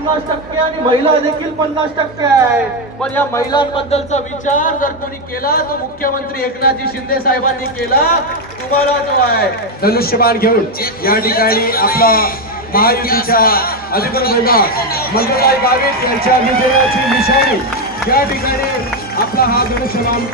पन्नास टक्के आणि महिला देखील पन्नास टक्के आहे पण या महिलांबद्दलचा विचार जर कोणी केला तर मुख्यमंत्री एकनाथजी शिंदे साहेबांनी केला तुम्हाला जो आहे. धनुष्यबाण घेऊन या ठिकाणी आपला महायुतीच्या अधिकृत उमेदवार मंगलराय गावित यांच्या विजयाची निशाणी. या ठिकाणी आपला हा धनुष्यबाण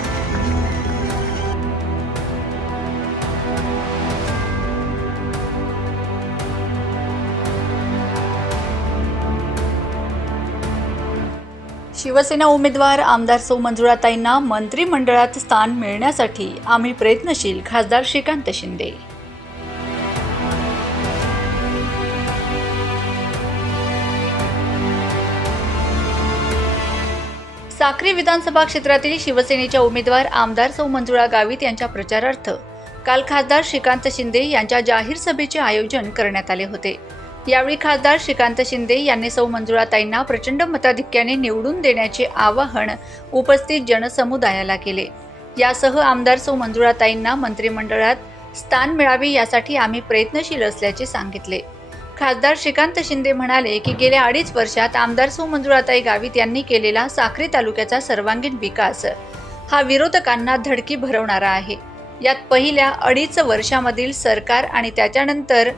शिवसेना उमेदवार आमदार सौ मंजुळाताईंना मंत्रिमंडळात स्थान मिळण्यासाठी आम्ही प्रयत्नशील खासदार श्रीकांत शिंदे. साक्री विधानसभा क्षेत्रातील शिवसेनेच्या उमेदवार आमदार सौ मंजुळा गावित यांच्या प्रचारार्थ काल खासदार श्रीकांत शिंदे यांच्या जाहीर सभेचे आयोजन करण्यात आले होते. यावेळी खासदार श्रीकांत शिंदे यांनी सौ मंजुळाताईंना प्रचंड मताधिक्याने निवडून देण्याचे आवाहन उपस्थित जनसमुदायाला केले. यासह आमदार सौ मंजुळाताईंना मंत्रिमंडळात स्थान मिळावे यासाठी आम्ही प्रयत्नशील असल्याचे सांगितले. खासदार श्रीकांत शिंदे म्हणाले की गेल्या अडीच वर्षात आमदार सौ मंजुळाताई गावित यांनी केलेला साखरी तालुक्याचा सर्वांगीण विकास हा विरोधकांना धडकी भरवणारा आहे. यात पहिल्या अडीच वर्षामधील सरकार आणि त्याच्यानंतर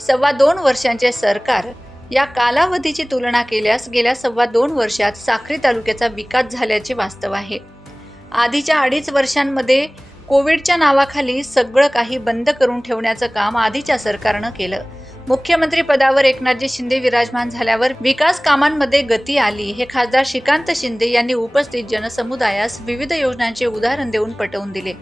सव्वा दोन वर्षांचे सरकार या कालावधीची तुलना केल्यास गेल्या सव्वा दोन वर्षात साखरी तालुक्याचा विकास झाल्याचे वास्तव आहे. आधीच्या अडीच वर्षांमध्ये कोविडच्या नावाखाली सगळं काही बंद करून ठेवण्याचं काम आधीच्या सरकारनं केलं. मुख्यमंत्री पदावर एकनाथजी शिंदे विराजमान झाल्यावर विकास कामांमध्ये गती आली. हे खासदार श्रीकांत शिंदे यांनी उपस्थित जनसमुदायास विविध योजनांचे उदाहरण देऊन पटवून दिले.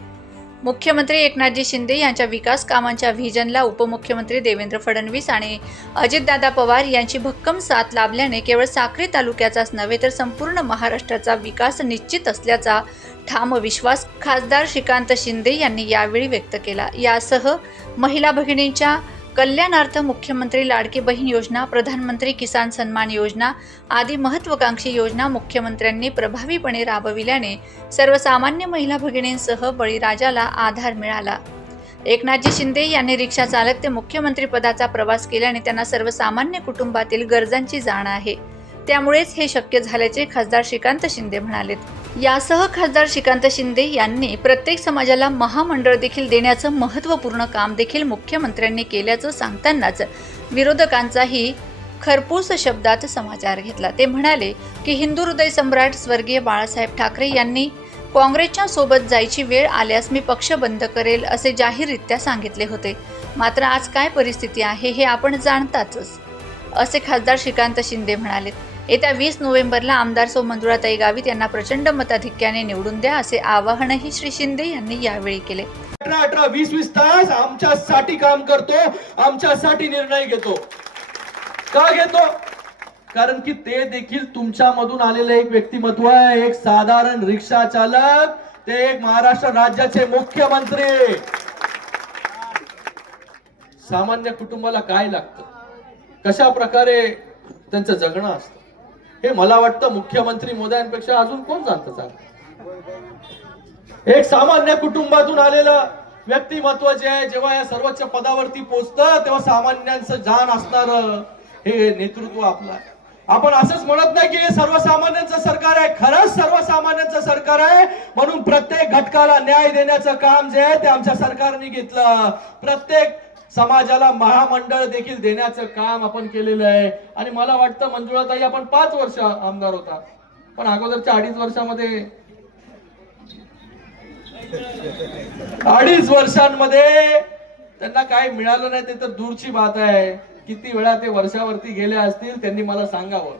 मुख्यमंत्री एकनाथजी शिंदे यांच्या विकास कामांच्या व्हिजनला उपमुख्यमंत्री देवेंद्र फडणवीस आणि अजितदादा पवार यांची भक्कम साथ लाभल्याने केवळ साक्री तालुक्याचाच नव्हे तर संपूर्ण महाराष्ट्राचा विकास निश्चित असल्याचा ठाम विश्वास खासदार श्रीकांत शिंदे यांनी यावेळी व्यक्त केला. यासह महिला भगिनींच्या कल्याणार्थ मुख्यमंत्री लाडकी बहीण योजना प्रधानमंत्री किसान सन्मान योजना आदी महत्त्वाकांक्षी योजना मुख्यमंत्र्यांनी प्रभावीपणे राबविल्याने सर्वसामान्य महिला भगिनींसह बळीराजाला आधार मिळाला. एकनाथजी शिंदे यांनी रिक्षा चालक ते मुख्यमंत्री पदाचा प्रवास केल्याने त्यांना सर्वसामान्य कुटुंबातील गरजांची जाण आहे. त्यामुळेच हे शक्य झाल्याचे खासदार श्रीकांत शिंदे म्हणालेत. यासह खासदार श्रीकांत शिंदे यांनी प्रत्येक समाजाला महामंडळ देखील देण्याचं महत्त्वपूर्ण काम देखील मुख्यमंत्र्यांनी केल्याचं सांगतानाच विरोधकांचाही खरपूस शब्दात समाचार घेतला. ते म्हणाले की हिंदू हृदय सम्राट स्वर्गीय बाळासाहेब ठाकरे यांनी काँग्रेसच्या सोबत जायची वेळ आल्यास मी पक्ष बंद करेल असे जाहीररित्या सांगितले होते. मात्र आज काय परिस्थिती आहे हे आपण जाणताच असे खासदार श्रीकांत शिंदे म्हणाले येत्या वीस नोव्हेंबरला आमदार सौ मंजुळाताई गावित यांना प्रचंड मताधिक्याने निवडून द्या असे आवाहनही श्री शिंदे यांनी यावेळी केले. अठरा अठरा वीस वीस तास आमच्यासाठी काम करतो आमच्यासाठी निर्णय घेतो. का घेतो? कारण की ते देखील तुमच्यामधून आलेलं एक व्यक्तिमत्व आहे एक साधारण रिक्षा चालक ते एक महाराष्ट्र राज्याचे मुख्यमंत्री. सामान्य कुटुंबाला काय लागतं? कशा प्रकारे त्यांचं जगणं असतं? हे मला वाटतं मुख्यमंत्री मोदयांपेक्षा अजून कोण जाणतं चाल एक सामान्य कुटुंबातून आलेलं व्यक्तिमत्व जे आहे जेव्हा या सर्वोच्च पदावरती पोचतं तेव्हा सामान्यांचं जाण असणार हे नेतृत्व आपलं आपण असंच म्हणत नाही की हे सर्वसामान्यांचं सरकार आहे. खरंच सर्वसामान्यांचं सरकार आहे. म्हणून प्रत्येक घटकाला न्याय देण्याचं काम जे आहे ते आमच्या सरकारने घेतलं. प्रत्येक समाजाला महामंडळ देखील देण्याचं काम आपण केलेलं आहे. आणि मला वाटतं मंजुळाताई आपण पाच वर्ष आमदार होता. पण अगोदरच्या अडीच वर्षामध्ये अडीच वर्षांमध्ये त्यांना काय मिळालं नाही ते तर दूरची बात आहे. किती वेळा ते वर्षावरती गेले असतील त्यांनी मला सांगावं.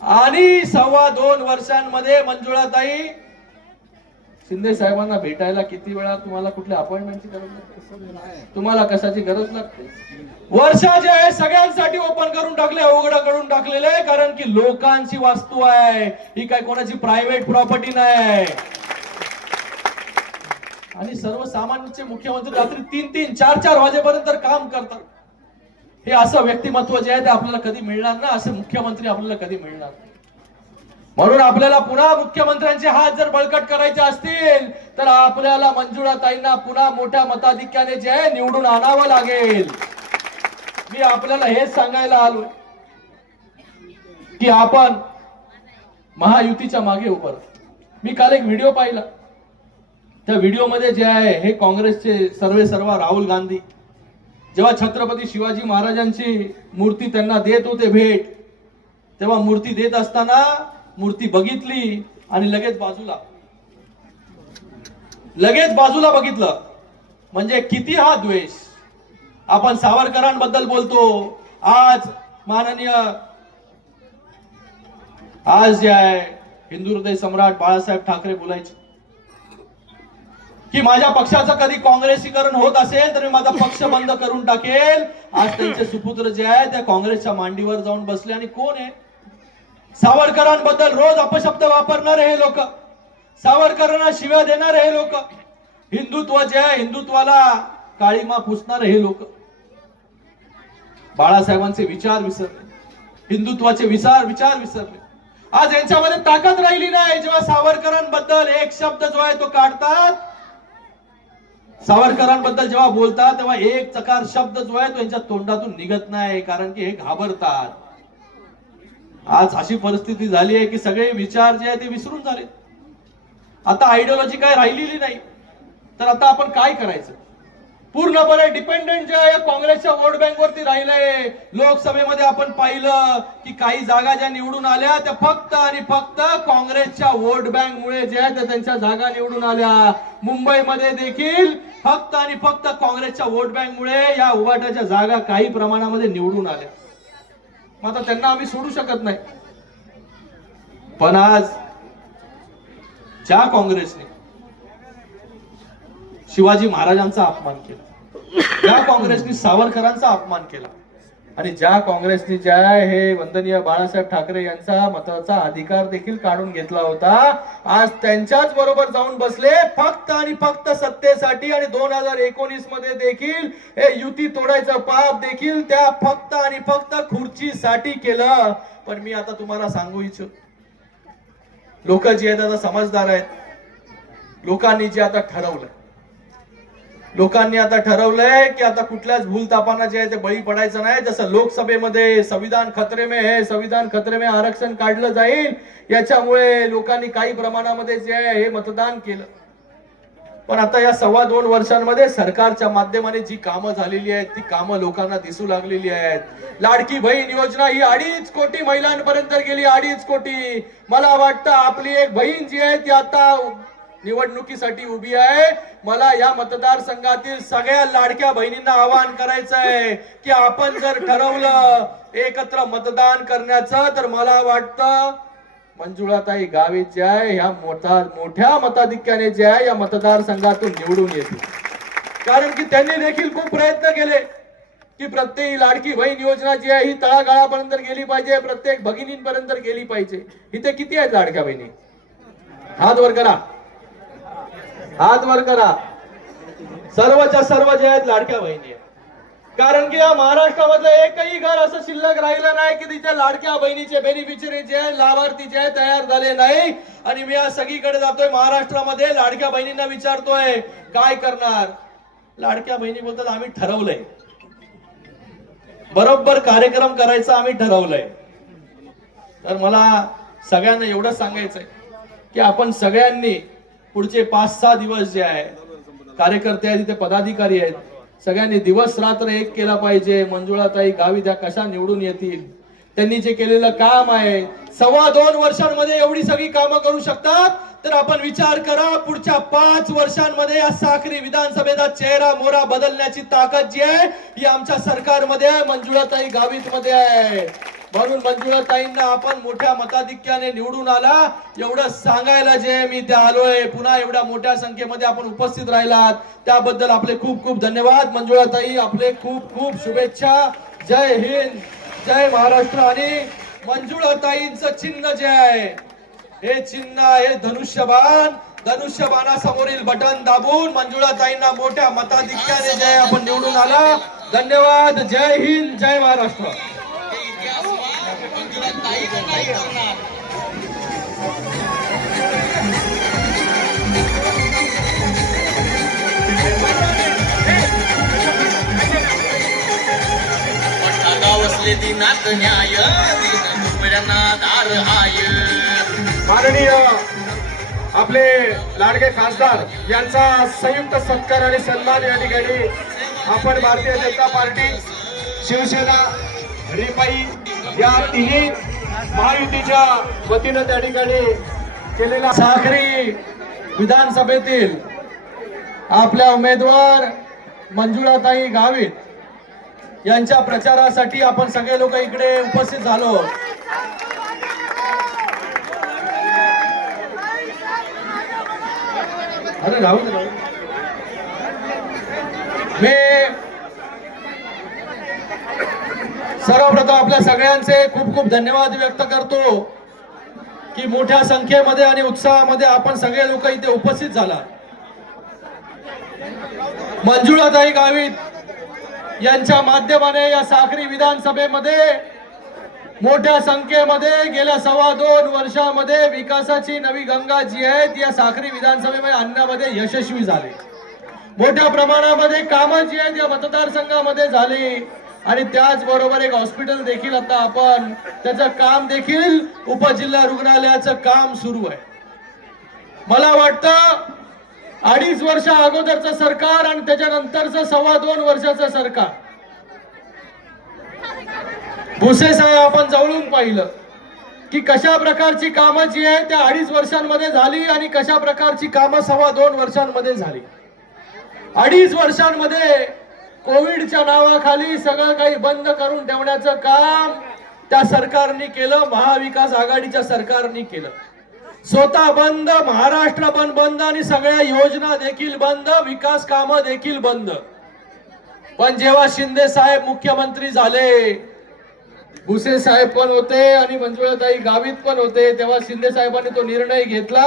आणि सव्वा दोन वर्षांमध्ये मंजुळाताई शिंदे साहेबांना भेटायला किती वेळा तुम्हाला कुठल्या अपॉइंटमेंटची गरज लागते? तुम्हाला कशाची गरज लागते? वर्षा जे आहे सगळ्यांसाठी ओपन करून टाकले अवघड करून टाकलेले आहे, कारण की लोकांची वास्तू आहे. ही काय कोणाची प्रायव्हेट प्रॉपर्टी नाही. आणि सर्वसामान्यांचे मुख्यमंत्री रात्री तीन तीन चार चार वाजेपर्यंत काम करतात. हे असं व्यक्तिमत्व जे आहे ते आपल्याला कधी मिळणार ना असे मुख्यमंत्री आपल्याला कधी मिळणार? नाही. म्हणून आपल्याला पुन्हा मुख्यमंत्र्यांचे हात जर बळकट करायचे असतील तर आपल्याला मंजुळाताईंना पुन्हा मोठ्या मताधिक्याने जे आहे निवडून आणावं लागेल. मी आपल्याला हेच सांगायला आलो की आपण महायुतीच्या मागे उभं मी काल एक व्हिडिओ पाहिला. त्या व्हिडिओमध्ये जे आहे हे काँग्रेसचे सर्वे सर्व राहुल गांधी. जेव्हा छत्रपती शिवाजी महाराजांची मूर्ती त्यांना देत होते भेट तेव्हा मूर्ती देत असताना मूर्ती बघितली आणि लगेच बाजूला. लगेच बाजूला बघितलं. म्हणजे किती हा द्वेष. आपण सावरकरांबद्दल बोलतो. आज माननीय आज जे आहे हिंदू हृदय सम्राट बाळासाहेब ठाकरे बोलायचे. की माझ्या पक्षाचं कधी काँग्रेसीकरण होत असेल तर मी माझा पक्ष बंद करून टाकेल. आज त्यांचे सुपुत्र जे आहे त्या काँग्रेसच्या मांडीवर जाऊन बसले. आणि कोण आहे? सावरकरांबद्दल रोज अपशब्द वापरणारे हे लोक सावरकरांना शिव्या देणारे हे लोक हिंदुत्व जे आहे हिंदुत्वाला काळीमा पुसणारे हे लोक. बाळासाहेबांचे विचार विसरले. हिंदुत्वाचे विचार विचार विसरले. आज यांच्यामध्ये ताकद राहिली नाही जेव्हा सावरकरांबद्दल एक शब्द जो आहे तो काढतात. सावरकरांबद्दल जेव्हा बोलतात तेव्हा एक चकार शब्द जो आहे तो यांच्या तोंडातून निघत नाही कारण की हे घाबरतात. आज अशी परिस्थिती झाली आहे की सगळे विचार जे आहे ते विसरून झाले. आता आयडिओलॉजी काय राहिलेली नाही. तर आता आपण काय करायचं? पूर्णपणे डिपेंडेंट जे आहे काँग्रेसच्या वोट बँकवरती राहिलंय लोकसभेमध्ये आपण पाहिलं की काही जागा ज्या निवडून आल्या त्या फक्त आणि फक्त काँग्रेसच्या वोट बँक मुळे जे आहे त्या त्यांच्या जागा निवडून आल्या. मुंबईमध्ये देखील फक्त आणि फक्त काँग्रेसच्या वोट बँक मुळे या उभाट्याच्या जागा काही प्रमाणामध्ये निवडून आल्या. मग आता त्यांना आम्ही सोडू शकत नाही. पण आज ज्या काँग्रेसने शिवाजी महाराजांचा अपमान केला ज्या काँग्रेसने सावरकरांचा अपमान केला आणि ज्या काँग्रेसने ज्या हे वंदनीय बाळासाहेब ठाकरे यांचा मताचा अधिकार देखील काढून घेतला होता आज त्यांच्याच बरोबर जाऊन बसले फक्त आणि फक्त सत्तेसाठी आणि दोन हजार एकोणीसमध्ये देखील हे युती तोडायचं पाप देखील त्या फक्त आणि फक्त खुर्चीसाठी केलं. पण मी आता तुम्हाला सांगू इच्छितो. लोक जे आहेत आता समजदार आहेत. लोकांनी जे आता ठरवलं लोकांनी आता ठरवलंय की आता कुठल्याच भूलतापांना जे आहे ते बळी पडायचं नाही. जसं लोकसभेमध्ये संविधान खतरे में हे संविधान खतरे में आरक्षण काढलं जाईल याच्यामुळे लोकांनी काही प्रमाणामध्ये जे आहे हे मतदान केलं. पण आता या सव्वा दोन वर्षांमध्ये सरकारच्या माध्यमाने जी कामं झालेली आहेत ती कामं लोकांना दिसू लागलेली आहेत. लाडकी बहीण योजना ही अडीच कोटी महिलांपर्यंत गेली अडीच कोटी. मला वाटतं आपली एक बहीण जी आहे ती आता निवडणुकीसाठी उभी आहे. मला या मतदारसंघातील सगळ्या लाडक्या बहिणींना आवाहन करायचं आहे की आपण जर ठरवलं एकत्र मतदान करण्याचं तर मला वाटतं मंजुळाताई गावित जे आहे ह्या मोठा मोठ्या मताधिक्याने जे आहे या मतदारसंघातून निवडून येते कारण की त्यांनी देखील खूप प्रयत्न केले की प्रत्येक लाडकी बहीण योजना जी आहे ही तळागाळापर्यंत गेली पाहिजे प्रत्येक भगिनींपर्यंत गेली पाहिजे. इथे किती आहेत लाडक्या बहिणी? हात वर करा. हात वर करा. सर्वच्या सर्व जे आहेत लाडक्या बहिणी आहेत. कारण की या महाराष्ट्रामधलं एकही घर असं शिल्लक राहिलं नाही की तिच्या लाडक्या बहिणीचे बेनिफिशरी जे आहे, लाभार्थी जे तयार झाले नाही. आणि मी आज सगळीकडे जातोय महाराष्ट्रामध्ये लाडक्या बहिणींना विचारतोय काय करणार? लाडक्या बहिणी बोलतात आम्ही ठरवलंय. बरोबर कार्यक्रम करायचा आम्ही ठरवलंय. तर मला सगळ्यांना एवढं सांगायचंय की आपण सगळ्यांनी पुढचे पाच सहा दिवस जे आहे कार्यकर्ते आहेत तिथे पदाधिकारी आहेत. सगळ्यांनी दिवस रात्र एक केला पाहिजे. मंजुळाताई गावी त्या कशा निवडून येतील? त्यांनी जे केलेलं काम आहे सव्वा दोन वर्षांमध्ये एवढी सगळी कामं करू शकतात? तर आपण विचार करा पुढच्या पाच वर्षांमध्ये या साखरी विधानसभेचा चेहरा मोरा बदलण्याची ताकद जी आहे ही आमच्या सरकारमध्ये आहे मंजुळाताई गावीत मध्ये आहे. म्हणून मंजुळाताईंना आपण मोठ्या मताधिक्याने निवडून आला. एवढं सांगायला जे मी ते आलोय. पुन्हा एवढ्या मोठ्या संख्येमध्ये आपण उपस्थित राहिलात. त्याबद्दल आपले खूप खूप धन्यवाद. मंजुळाताई आपले खूप खूप शुभेच्छा. जय हिंद जय महाराष्ट्र. आणि मंजुळाताईंचं चिन्ह जे आहे हे चिन्ह आहे धनुष्यबाण. धनुष्यबाणासमोरील बटन दाबून मंजुळाताईंना मोठ्या मताधिक्याने जय आपण निवडून आला. धन्यवाद. जय हिंद जय महाराष्ट्र. गावसले दिनात न्याय दिन दार हाय माननीय आपले लाडके खासदार यांचा संयुक्त सत्कार आणि सन्मान या ठिकाणी आपण भारतीय जनता पार्टी शिवसेना रिपाई या तिन्ही महायुतीच्या वतीनं त्या ठिकाणी केलेला साखरी विधानसभेतील आपल्या उमेदवार मंजुळाताई गावित यांच्या प्रचारासाठी आपण सगळे लोक इकडे उपस्थित झालो. अरे राहुल. मी सर्वप्रथम आपल्या सगळ्यांचे खूप खूप धन्यवाद व्यक्त करतो की मोठ्या संख्येमध्ये आणि उत्साहामध्ये आपण सगळे लोक इथे उपस्थित झाला. मंजुळाताई गावित यांच्या माध्यमाने या साखरी विधानसभेमध्ये मोठ्या संख्येमध्ये गेल्या सव्वा दोन वर्षामध्ये विकासाची नवी गंगा जी आहे ती या साखरी विधानसभेमध्ये आणण्यामध्ये यशस्वी झाली. मोठ्या प्रमाणामध्ये कामं जी आहेत या मतदारसंघामध्ये झाली. आणि त्याचबरोबर एक हॉस्पिटल देखील आता आपण त्याचं काम देखील उपजिल्हा रुग्णालयाचं काम सुरू आहे. मला वाटतं अडीच वर्ष अगोदरचं सरकार आणि त्याच्यानंतरचं सव्वा दोन वर्षाचं सरकार. भुसे साहेब आपण जवळून पाहिलं की कशा प्रकारची कामं जी आहे त्या अडीच वर्षांमध्ये झाली आणि कशा प्रकारची कामं सव्वा दोन वर्षांमध्ये झाली. अडीच वर्षांमध्ये कोविडच्या नावाखाली सगळं काही बंद करून ठेवण्याचं काम त्या सरकारने केलं महाविकास आघाडीच्या सरकारने केलं. स्वतः बंद महाराष्ट्र पण बंद आणि सगळ्या योजना देखील बंद विकास काम देखील बंद. पण जेव्हा शिंदे साहेब मुख्यमंत्री झाले भुसे साहेब पण होते आणि मंजुळाताई गावित पण होते तेव्हा शिंदे साहेबांनी तो निर्णय घेतला.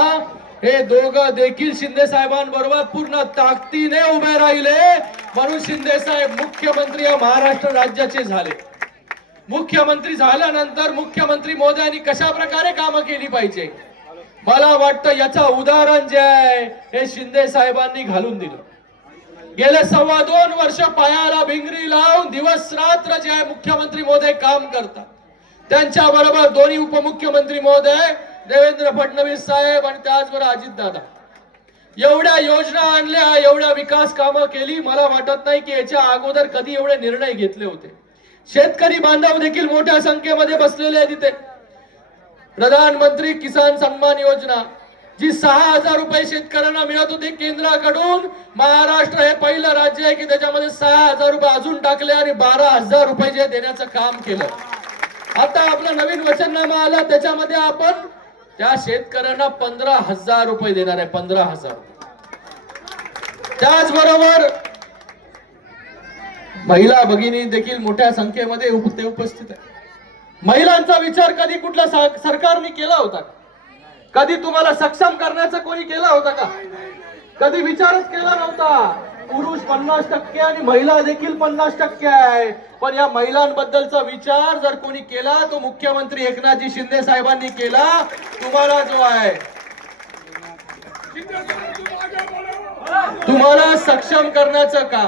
हे दोघं देखील शिंदे साहेबांबरोबर पूर्ण ताकदीने उभे राहिले. म्हणून शिंदे साहेब मुख्यमंत्री या महाराष्ट्र राज्याचे झाले. मुख्यमंत्री झाल्यानंतर मुख्यमंत्री मोदी कशा प्रकारे कामं केली पाहिजे? मला वाटतं याचं उदाहरण जे आहे हे शिंदे साहेबांनी घालून दिलं. गेले सव्वा दोन वर्ष पायाला भिंगरी लावून दिवस रात्र जे आहे मुख्यमंत्री महोदय काम करतात. त्यांच्या बरोबर दोन्ही उपमुख्यमंत्री महोदय देवेंद्र फडणवीस साहेब आणि त्याचबरोबर अजित दादा. एवढ्या योजना आणल्या एवढ्या विकास कामं केली मला वाटत नाही की याच्या अगोदर कधी एवढे निर्णय घेतले होते. शेतकरी बांधव देखील मोठ्या संख्येमध्ये बसलेले आहेत तिथे प्रधानमंत्री किसान सन्मान योजना जी सहा हजार रुपये शेतकऱ्यांना मिळत होती केंद्राकडून महाराष्ट्र हे पहिलं राज्य आहे की त्याच्यामध्ये सहा हजार रुपये अजून टाकले आणि बारा हजार रुपये जे देण्याचं काम केलं. आता आपलं नवीन वचननामा आला त्याच्यामध्ये आपण त्या शेतकऱ्यांना पंधरा हजार रुपये देणार आहे पंधरा हजार. त्याचबरोबर महिला भगिनी देखील मोठ्या संख्येमध्ये ते उपस्थित आहे महिलांचा विचार कधी कुठल्या सरकारने केला होता कधी तुम्हाला सक्षम करण्याचा कोणी केला होता का? कधी विचारच केला नव्हता. पुरुष पन्नास टक्के आणि महिला देखील पन्नास टक्के आहे. पण या महिलांबद्दलचा विचार जर कोणी केला तो मुख्यमंत्री एकनाथजी शिंदे साहेबांनी केला तुम्हाला जो आहे. तुम्हाला सक्षम करण्याचं काम.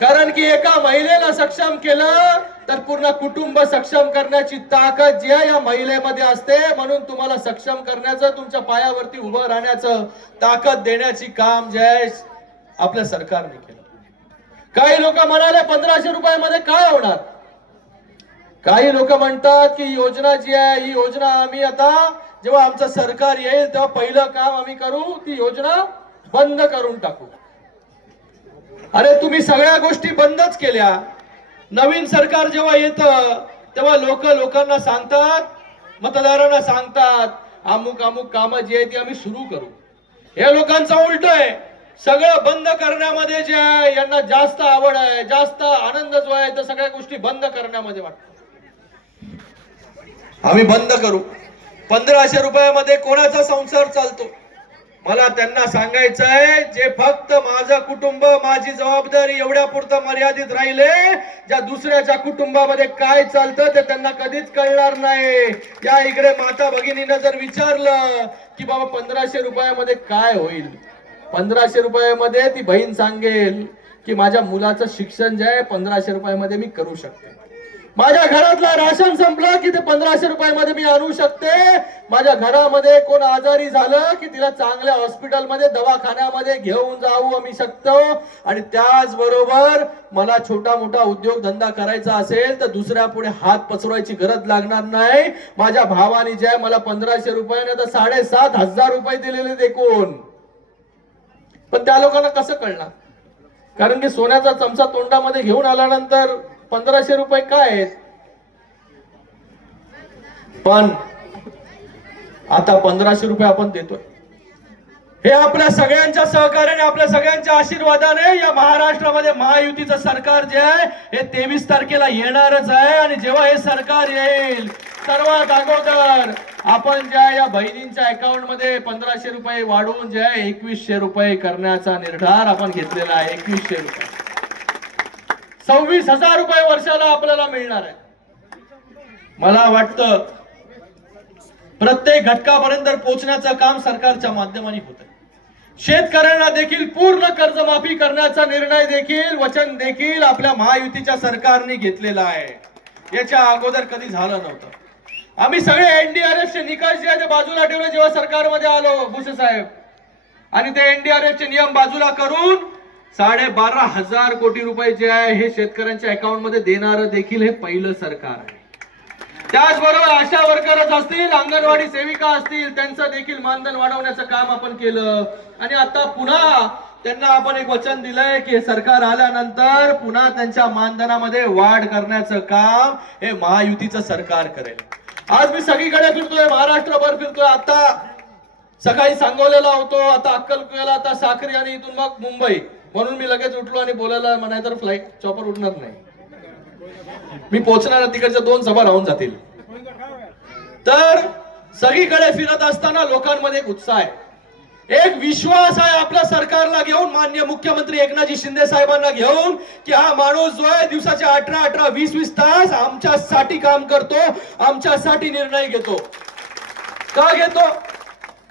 कारण की एका महिलेला सक्षम केलं तर पूर्ण कुटुंब सक्षम करण्याची ताकद जी आहे या महिलेमध्ये असते. म्हणून तुम्हाला सक्षम करण्याचं तुमच्या पायावरती उभं राहण्याचं ताकद देण्याची काम जे आहे आपल्या सरकारने केलं. काही लोक म्हणाले पंधराशे रुपयामध्ये काय होणार? काही लोक म्हणतात की योजना जी आहे ही योजना आम्ही आता जेव्हा आमचं सरकार येईल तेव्हा पहिलं काम आम्ही करू ती योजना बंद करून टाकू. अरे तुम्ही सगळ्या गोष्टी बंदच केल्या. नवीन सरकार जेव्हा येतं तेव्हा लोक लोकांना सांगतात मतदारांना सांगतात अमुक अमुक कामं जी आहे ती आम्ही सुरू करू. हे लोकांचा उलट आहे. सगळं बंद करण्यामध्ये जे आहे यांना जास्त आवड आहे जास्त आनंद जो आहे तर सगळ्या गोष्टी बंद करण्यामध्ये वाटतो आम्ही बंद करू. पंधराशे रुपयामध्ये कोणाचा संसार चालतो? मला त्यांना सांगायचं आहे जे फक्त माझं कुटुंब माझी जबाबदारी एवढ्या पुरतं मर्यादित राहिले ज्या दुसऱ्याच्या कुटुंबामध्ये काय चालतं ते त्यांना कधीच कळणार नाही. या इकडे माता भगिनीनं जर विचारलं की बाबा पंधराशे रुपयामध्ये काय होईल? पंधराशे रुपयामध्ये ती बहीण सांगेल की माझ्या मुलाचं शिक्षण जे आहे पंधराशे रुपयामध्ये मी करू शकते. माझ्या घरातलं राशन संपलं की ते पंधराशे रुपयामध्ये मी आणू शकते. माझ्या घरामध्ये कोण आजारी झालं की तिला चांगल्या हॉस्पिटलमध्ये दवाखान्यामध्ये घेऊन जाऊ आम्ही शकतो. आणि त्याचबरोबर मला छोटा मोठा उद्योगधंदा करायचा असेल तर दुसऱ्या पुढे हात पसरवायची गरज लागणार नाही. माझ्या भावाने जे आहे मला पंधराशे रुपयाने तर साडेसात हजार रुपये दिलेले देखून. पण त्या लोकांना कसं कळणार? कारण की सोन्याचा चमचा तोंडामध्ये घेऊन आल्यानंतर पंधराशे रुपये काय आहेत? पण आता पंधराशे रुपये आपण देतोय. हे आपल्या सगळ्यांच्या सहकार्याने आपल्या सगळ्यांच्या आशीर्वादाने या महाराष्ट्रामध्ये महायुतीचं सरकार जे आहे हे तेवीस तारखेला येणारच आहे. आणि जेव्हा हे सरकार येईल सर्वात अगोदर आपण ज्या या बहिणींच्या अकाउंटमध्ये पंधराशे रुपये वाढवून जे आहे एकवीसशे रुपये करण्याचा निर्धार आपण घेतलेला आहे एकवीसशे रुपये. सव्वीस हजार रुपये वर्षाला आपल्याला मिळणार आहे. मला वाटतं प्रत्येक घटकापर्यंत पोहोचण्याचं काम सरकारच्या माध्यमाने होत आहे. शेतकऱ्यांना देखील पूर्ण कर्जमाफी करण्याचा निर्णय देखील वचन देखील आपल्या महायुतीच्या सरकारने घेतलेला आहे. याच्या अगोदर कधी झालं नव्हतं. आम्ही सगळे एनडीआरएफ चे निकष जे आहे ते बाजूला ठेवले जेव्हा सरकारमध्ये आलो भुसे साहेब. आणि ते एनडीआरएफ चे नियम बाजूला करून साडेबारा हजार कोटी रुपये जे आहे हे शेतकऱ्यांच्या अकाउंटमध्ये देणारं देखील हे पहिलं सरकार आहे. त्याचबरोबर आशा वर्करच असतील अंगणवाडी सेविका असतील त्यांचं देखील मानधन वाढवण्याचं काम आपण केलं. आणि आता पुन्हा त्यांना आपण एक वचन दिलंय की सरकार आल्यानंतर पुन्हा त्यांच्या मानधनामध्ये वाढ करण्याचं काम हे महायुतीचं सरकार करेल. आज मी सगळीकडे फिरतोय महाराष्ट्रभर फिरतोय. आता सकाळी सांगोलेला होतो आता अक्कलकुयाला आता साखरी आणि इथून मग मुंबई. म्हणून मी लगेच उठलो आणि बोलायला म्हणाय तर फ्लाईट चॉपर उठणार नाही. मी पोहोचणार तिकडच्या दोन सभा राहून जातील. तर सगळीकडे फिरत असताना लोकांमध्ये एक उत्साह आहे. एक विश्वास आहे आपल्या सरकारला घेऊन मान्य मुख्यमंत्री एकनाथजी शिंदे साहेबांना घेऊन की हा माणूस जो आहे दिवसाचे अठरा अठरा वीस वीस तास आमच्यासाठी काम करतो आमच्यासाठी निर्णय घेतो. का घेतो?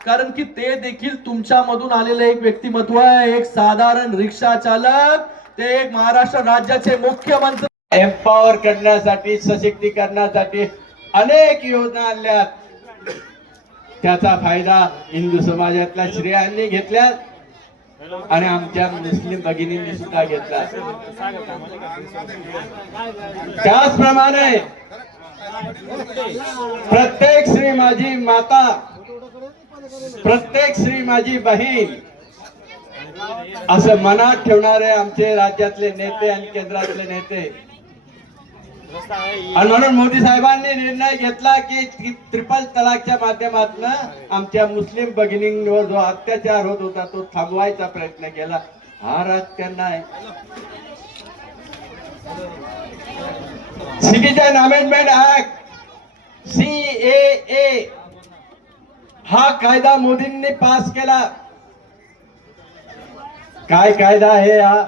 कारण की ते देखील तुमच्यामधून आलेलं एक व्यक्तिमत्व आहे एक साधारण रिक्षा चालक ते एक महाराष्ट्र राज्याचे मुख्यमंत्री. एम्पॉवर करण्यासाठी सशक्तीकरणासाठी अनेक योजना आणल्या त्याचा फायदा हिंदू समाजातल्या स्त्रियांनी घेतल्या आणि आमच्या मुस्लिम भगिनींनी सुद्धा घेतला. त्याचप्रमाणे प्रत्येक श्री माझी माता प्रत्येक श्री माझी बहीण असं मनात ठेवणारे आमचे राज्यातले नेते आणि केंद्रातले नेते आणि म्हणून मोदी साहेबांनी निर्णय घेतला की ट्रिपल तलाकच्या माध्यमातून आमच्या मुस्लिम भगिनींवर जो अत्याचार होत होता तो थांबवायचा प्रयत्न केला. हा राजकारण आहे. Citizen amendment act C A हा कायदा मोदींनी पास केला. काय कायदा आहे हा?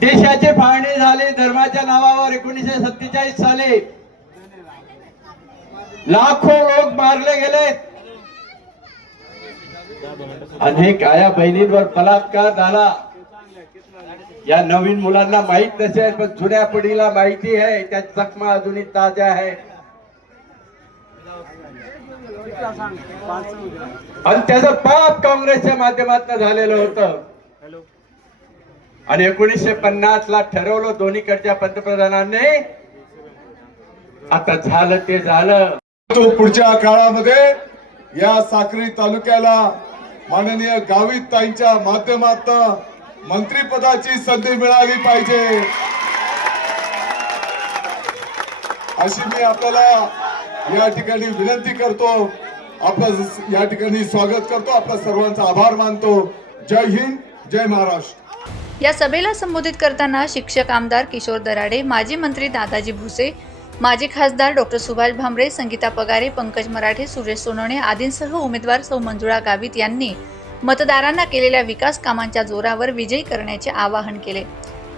देशाचे फाळणी झाले धर्माच्या नावावर एकोणीसशे सत्तेचाळीस साली लाखो लोक मारले गेले. अनेक आया बहिणींवर बलात्कार झाला. या नवीन मुलांना माहीत नसेल पण जुन्या पिढीला माहिती आहे त्या जखमा अजूनही ताज्या आहे. आणि त्याचं पाप काँग्रेसच्या माध्यमातून झालेलं होतं. आणि एकोणीसशे पन्नास ला ठरवलं दोन्हीकडच्या पंतप्रधानांनी. आता झालं ते झालं. तो पुढच्या काळामध्ये या साक्री तालुक्याला माननीय गावित ताईंच्या माध्यमात मंत्रीपदाची संधी मिळाली पाहिजे. अशी मी आपल्याला या ठिकाणी विनंती करतो. आपलं या ठिकाणी स्वागत करतो. आपल्या सर्वांचा आभार मानतो. जय हिंद जय महाराष्ट्र. या सभेला संबोधित करताना शिक्षक आमदार किशोर दराडे माजी मंत्री दादाजी भुसे माजी खासदार डॉक्टर सुभाष भामरे संगीता पगारे पंकज मराठे सुरेश सोनवणे आदींसह उमेदवार सौ मंजुळा गावित यांनी मतदारांना केलेल्या विकास कामांच्या जोरावर विजयी करण्याचे आवाहन केले.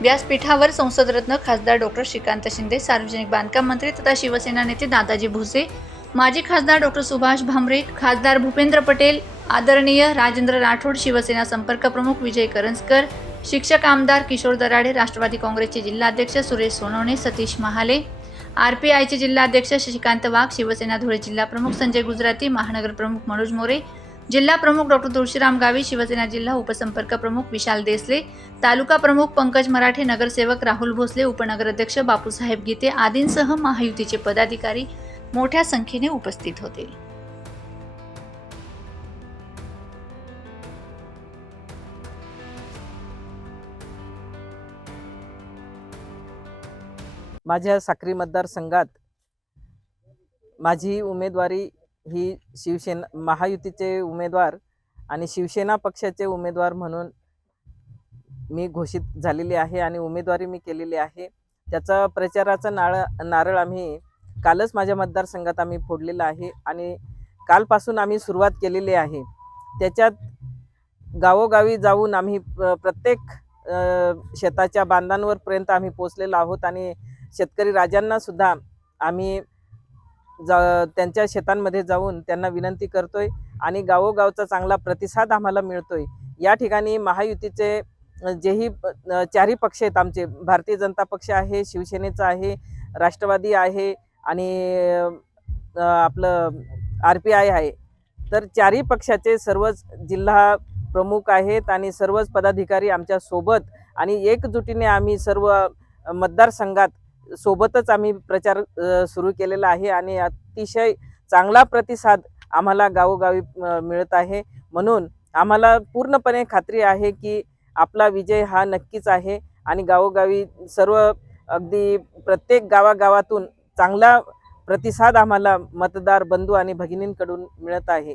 व्यासपीठावर संसदरत्न खासदार डॉक्टर श्रीकांत शिंदे सार्वजनिक बांधकाम मंत्री तथा शिवसेना नेते दादाजी भुसे माजी खासदार डॉक्टर सुभाष भामरे खासदार भूपेंद्र पटेल आदरणीय राजेंद्र राठोड शिवसेना संपर्क प्रमुख विजय करंजकर शिक्षक आमदार किशोर दराडे राष्ट्रवादी काँग्रेसचे जिल्हाध्यक्ष सुरेश सोनवणे सतीश महाले आर पी आयचे जिल्हाध्यक्ष शशिकांत वाघ शिवसेना धुळे जिल्हा प्रमुख संजय गुजराती महानगर प्रमुख मनोज मोरे जिल्हा प्रमुख डॉक्टर तुळशीराम गावी शिवसेना जिल्हा उपसंपर्क प्रमुख विशाल देसले तालुका प्रमुख पंकज मराठे नगरसेवक राहुल भोसले उपनगराध्यक्ष बापूसाहेब गीते आदींसह महायुतीचे पदाधिकारी मोठ्या संख्येने उपस्थित होते. माझ्या साक्री मतदारसंघात माझी उमेदवारी ही शिवसेना महायुतीचे उमेदवार आणि शिवसेना पक्षाचे उमेदवार म्हणून मी घोषित झालेली आहे आणि उमेदवारी मी केलेली आहे. त्याचा प्रचाराचा नाळ नारळ आम्ही कालच माझ्या मतदारसंघात आम्ही फोडलेला आहे आणि कालपासून आम्ही सुरुवात केलेली आहे. त्याच्यात गावोगावी जाऊन आम्ही प्रत्येक शेताच्या बांधांवरपर्यंत आम्ही पोचलेलो आहोत आणि शेतकरी राजांना सुद्धा आम्ही जा त्यांच्या शेतांमध्ये जाऊन त्यांना विनंती करतोय आणि गावोगावचा चांगला प्रतिसाद आम्हाला मिळतोय. या ठिकाणी महायुतीचे जेही चारही पक्ष आहेत आमचे भारतीय जनता पक्ष आहे शिवसेनेचा आहे राष्ट्रवादी आहे आणि आपलं आर पी आय आहे. तर चारही पक्षाचे सर्वच जिल्हा प्रमुख आहेत आणि सर्वच पदाधिकारी आमच्यासोबत आणि एकजुटीने आम्ही सर्व मतदारसंघात सोबतच आम्ही प्रचार सुरू केलेला आहे आणि अतिशय चांगला प्रतिसाद आम्हाला गावोगावी मिळत आहे. म्हणून आम्हाला पूर्णपणे खात्री आहे की आपला विजय हा नक्कीच आहे आणि गावोगावी सर्व अगदी प्रत्येक गावागावातून चांगला प्रतिसाद आम्हाला मतदार बंधू आणि भगिनींकडून मिळत आहे.